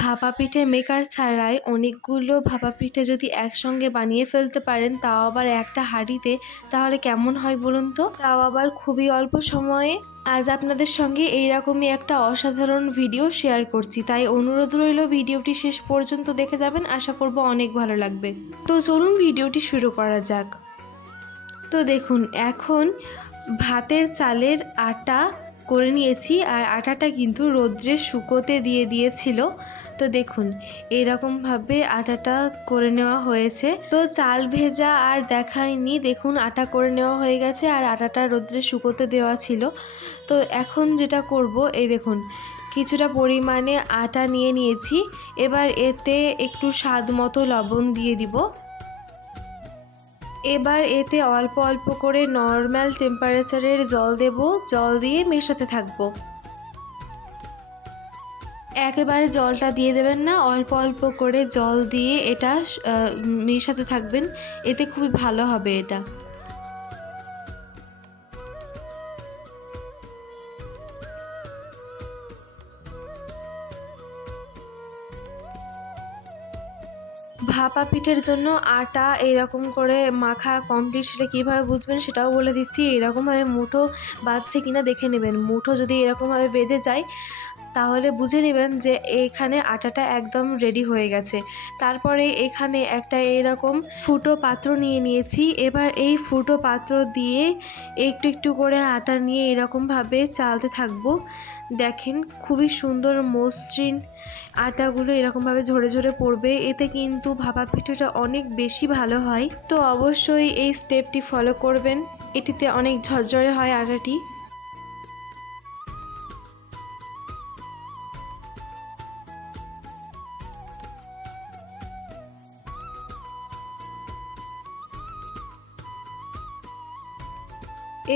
ভাপা পিঠে মেকার ছাড়াই অনেকগুলো ভাপা পিঠে যদি একসঙ্গে বানিয়ে ফেলতে পারেন, তাও আবার একটা হাঁড়িতে, তাহলে কেমন হয় বলুন তো? তাও আবার খুবই অল্প সময়ে। আজ আপনাদের সঙ্গে এইরকমই একটা অসাধারণ ভিডিও শেয়ার করছি, তাই অনুরোধ রইল ভিডিওটি শেষ পর্যন্ত দেখে যাবেন, আশা করব অনেক ভালো লাগবে। তো চলুন ভিডিওটি শুরু করা যাক। তো দেখুন, এখন ভাতের চালের আটা করে নিয়েছি, আর আটাটা কিন্তু রোদ্রে শুকোতে দিয়ে দিয়েছিল। তো দেখুন, এরকমভাবে আটাটা করে নেওয়া হয়েছে। তো চাল ভেজা আর দেখায়নি, দেখুন আটা করে নেওয়া হয়ে গেছে আর আটাটা রোদ্রে শুকোতে দেওয়া ছিল। তো এখন যেটা করব, এই দেখুন কিছুটা পরিমাণে আটা নিয়ে নিয়েছি। এবার এতে একটু স্বাদ মতো লবণ দিয়ে দিব। এবার এতে অল্প অল্প করে নর্মাল টেম্পারেচারের জল দেব, জল দিয়ে মেশাতে থাকবো। একেবারে জলটা দিয়ে দেবেন না, অল্প অল্প করে জল দিয়ে এটা মেশাতে থাকবেন, এতে খুবই ভালো হবে এটা। ভাপা পিঠের জন্য আটা এরকম করে মাখা কমপ্লিট, সেটা কীভাবে বুঝবেন সেটাও বলে দিচ্ছি। এরকমভাবে মুঠো বাঁধছে কিনা দেখে নেবেন, মুঠো যদি এরকমভাবে বেঁধে যায় তাহলে বুঝে নেবেন যে এখানে আটাটা একদম রেডি হয়ে গেছে। তারপরে এখানে একটা এরকম ফুটো পাত্র নিয়ে নিয়েছি। এবার এই ফুটো পাত্র দিয়ে একটু একটু করে আটা নিয়ে এরকমভাবে চালতে থাকবো। দেখেন খুবই সুন্দর মসৃণ আটাগুলো এরকমভাবে ঝরে ঝরে পড়বে, এতে কিন্তু ভাপা পিঠাটা অনেক বেশি ভালো হয়। তো অবশ্যই এই স্টেপটি ফলো করবেন, এটিতে অনেক ঝরঝরে হয় আটাটি।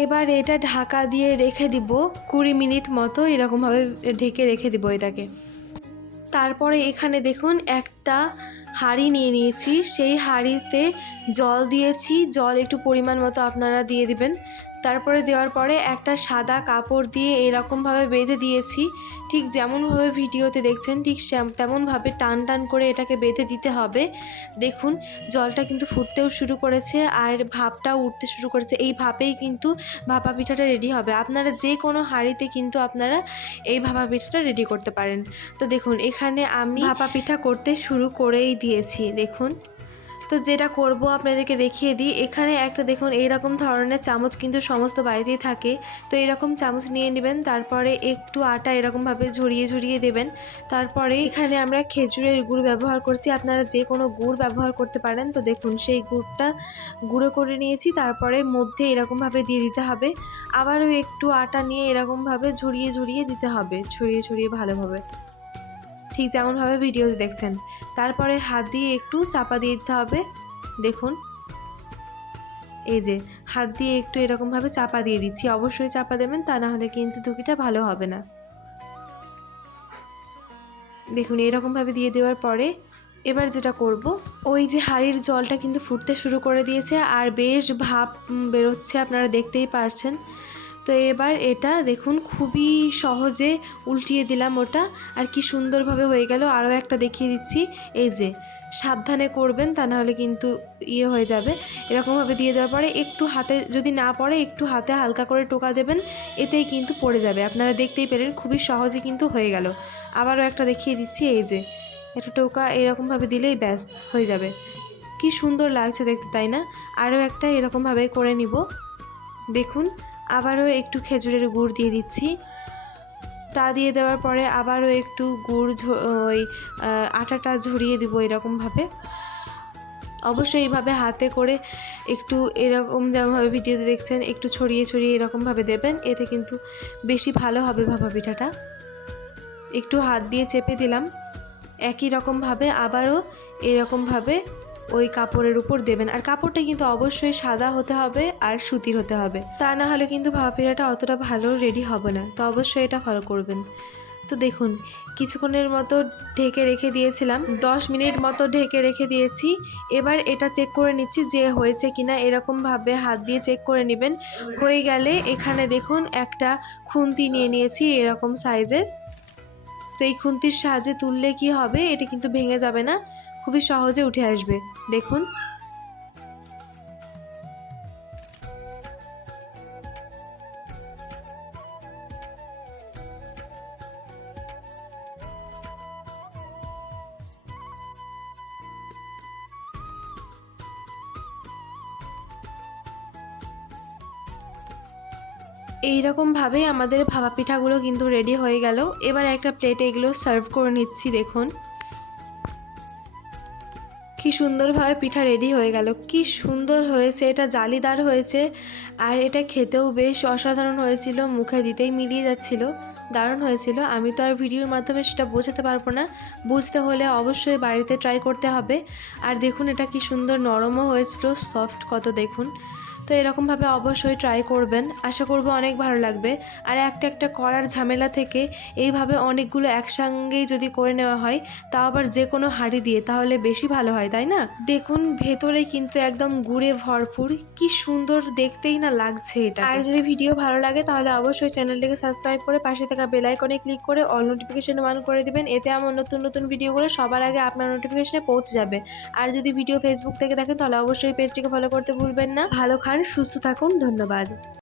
এবার এটা ঢাকা দিয়ে রেখে দিব 20 মিনিট মতো, এরকমভাবে ঢেকে রেখে দিব এটাকে। তারপরে এখানে দেখুন একটা হাঁড়ি নিয়ে নিয়েছি, সেই হাঁড়িতে জল দিয়েছি, জল একটু পরিমাণ মতো আপনারা দিয়ে দিবেন। তারপরে দেওয়ার পরে একটা সাদা কাপড় দিয়ে এরকমভাবে বেঁধে দিয়েছি, ঠিক যেমনভাবে ভিডিওতে দেখছেন ঠিক তেমনভাবে টান টান করে এটাকে বেঁধে দিতে হবে। দেখুন জলটা কিন্তু ফুটতেও শুরু করেছে আর ভাপটাও উঠতে শুরু করেছে, এই ভাপেই কিন্তু ভাপা পিঠাটা রেডি হবে। আপনারা যে কোনো হাঁড়িতে কিন্তু আপনারা এই ভাপা পিঠাটা রেডি করতে পারেন। তো দেখুন এখানে আমি ভাপা পিঠা করতে শুরু করেই দিয়েছি। দেখুন, তো যেটা করব আপনাদেরকে দেখিয়ে দিই। এখানে একটা দেখুন এইরকম ধরনের চামচ কিন্তু সমস্ত বাড়িতেই থাকে, তো এরকম চামচ নিয়ে নেবেন। তারপরে একটু আটা এরকমভাবে ঝরিয়ে ঝরিয়ে দেবেন। তারপরে এখানে আমরা খেজুরের গুড় ব্যবহার করছি, আপনারা যে কোনো গুড় ব্যবহার করতে পারেন। তো দেখুন সেই গুড়টা গুঁড়ো করে নিয়েছি, তারপরে মধ্যে এরকমভাবে দিয়ে দিতে হবে। আবারও একটু আটা নিয়ে এরকমভাবে ঝরিয়ে ঝরিয়ে দিতে হবে, ছড়িয়ে ছড়িয়ে ভালোভাবে, ঠিক যেমনভাবে ভিডিওতে দেখছেন। তারপরে হাত দিয়ে একটু চাপা দিয়ে দিতে হবে। দেখুন এই যে হাত দিয়ে একটু এরকমভাবে চাপা দিয়ে দিচ্ছি, অবশ্যই চাপা দেবেন, তা না হলে কিন্তু ধুকিটা ভালো হবে না। দেখুন এরকমভাবে দিয়ে দেওয়ার পরে এবার যেটা করব, ওই যে হাঁড়ির জলটা কিন্তু ফুটতে শুরু করে দিয়েছে আর বেশ ভাপ বেরোচ্ছে, আপনারা দেখতেই পারছেন। তো এবার এটা দেখুন খুবই সহজে উল্টিয়ে দিলাম ওটা, আর কি সুন্দরভাবে হয়ে গেল। আরও একটা দেখিয়ে দিচ্ছি, এই যে সাবধানে করবেন, তা নাহলে কিন্তু হয়ে যাবে। এরকমভাবে দিয়ে দেওয়ার পরে একটু হাতে, যদি না পড়ে একটু হাতে হালকা করে টোকা দেবেন, এতেই কিন্তু পড়ে যাবে। আপনারা দেখতেই পেলেন খুবই সহজে কিন্তু হয়ে গেল। আবারও একটা দেখিয়ে দিচ্ছি, এই যে একটা টোকা এরকমভাবে দিলেই ব্যাস হয়ে যাবে। কি সুন্দর লাগছে দেখতে, তাই না? আরও একটা এরকমভাবে করে নিব। দেখুন আবারও একটু খেজুরের গুড় দিয়ে দিচ্ছি, তা দিয়ে দেওয়ার পরে আবারও একটু গুড় ওই আটাটা ঝরিয়ে দিব এরকমভাবে। অবশ্যই এইভাবে হাতে করে একটু এরকম যেমনভাবে ভিডিওতে দেখছেন একটু ছড়িয়ে ছড়িয়ে এরকমভাবে দেবেন, এতে কিন্তু বেশি ভালো হবে ভাপা পিঠাটা। একটু হাত দিয়ে চেপে দিলাম, একই রকমভাবে আবারও এরকমভাবে ওই কাপড়ের উপর দেবেন। আর কাপড়টা কিন্তু অবশ্যই সাদা হতে হবে আর সুতির হতে হবে, তা না হলে কিন্তু ভাপা পিঠাটা অতটা ভালো রেডি হবে না। তো অবশ্যই এটা ফলো করবেন। তো দেখুন কিছুক্ষণের মতো ঢেকে রেখে দিয়েছিলাম, 10 মিনিট মতো ঢেকে রেখে দিয়েছি। এবার এটা চেক করে নিচ্ছি যে হয়েছে কিনা, এরকমভাবে হাত দিয়ে চেক করে নেবেন। হয়ে গেলে এখানে দেখুন একটা খুন্তি নিয়ে নিয়েছি এরকম সাইজের, তো এই খুন্তির সাহায্যে তুললে কি হবে, এটা কিন্তু ভেঙে যাবে না, খুবই সহজে উঠে আসবে। দেখুন এইরকমভাবেই আমাদের ভাপা পিঠাগুলো কিন্তু রেডি হয়ে গেল। এবার একটা প্লেটে এগুলো সার্ভ করে নিচ্ছি। দেখুন কি সুন্দরভাবে পিঠা রেডি হয়ে গেল, কি সুন্দর হয়েছে, এটা জালিদার হয়েছে আর এটা খেতেও বেশ অসাধারণ হয়েছিল, মুখে দিতেই মিলিয়ে যাচ্ছিল, দারুণ হয়েছিল। আমি তো আর ভিডিওর মাধ্যমে সেটা বোঝাতে পারবো না, বুঝতে হলে অবশ্যই বাড়িতে ট্রাই করতে হবে। আর দেখুন এটা কি সুন্দর নরমও হয়েছিল, সফট কত দেখুন। তো এরকমভাবে অবশ্যই ট্রাই করবেন, আশা করব অনেক ভালো লাগবে। আর একটা একটা করার ঝামেলা থেকে এইভাবে অনেকগুলো একসঙ্গেই যদি করে নেওয়া হয়, তাও আবার যে কোনো হাঁড়ি দিয়ে, তাহলে বেশি ভালো হয়, তাই না? দেখুন ভেতরে কিন্তু একদম গুড়ে ভরপুর, কি সুন্দর দেখতেই না লাগছে এটা। আর যদি ভিডিও ভালো লাগে তাহলে অবশ্যই চ্যানেলটিকে সাবস্ক্রাইব করে পাশে থাকা বেল আইকনে ক্লিক করে অল নোটিফিকেশন অন করে দিবেন, এতে আমার নতুন নতুন ভিডিওগুলো সবার আগে আপনার নোটিফিকেশনে পৌঁছে যাবে। আর যদি ভিডিও ফেসবুক থেকে দেখেন তাহলে অবশ্যই পেজটিকে ফলো করতে ভুলবেন না। ভালো খান, সুস্থ থাকুন, ধন্যবাদ।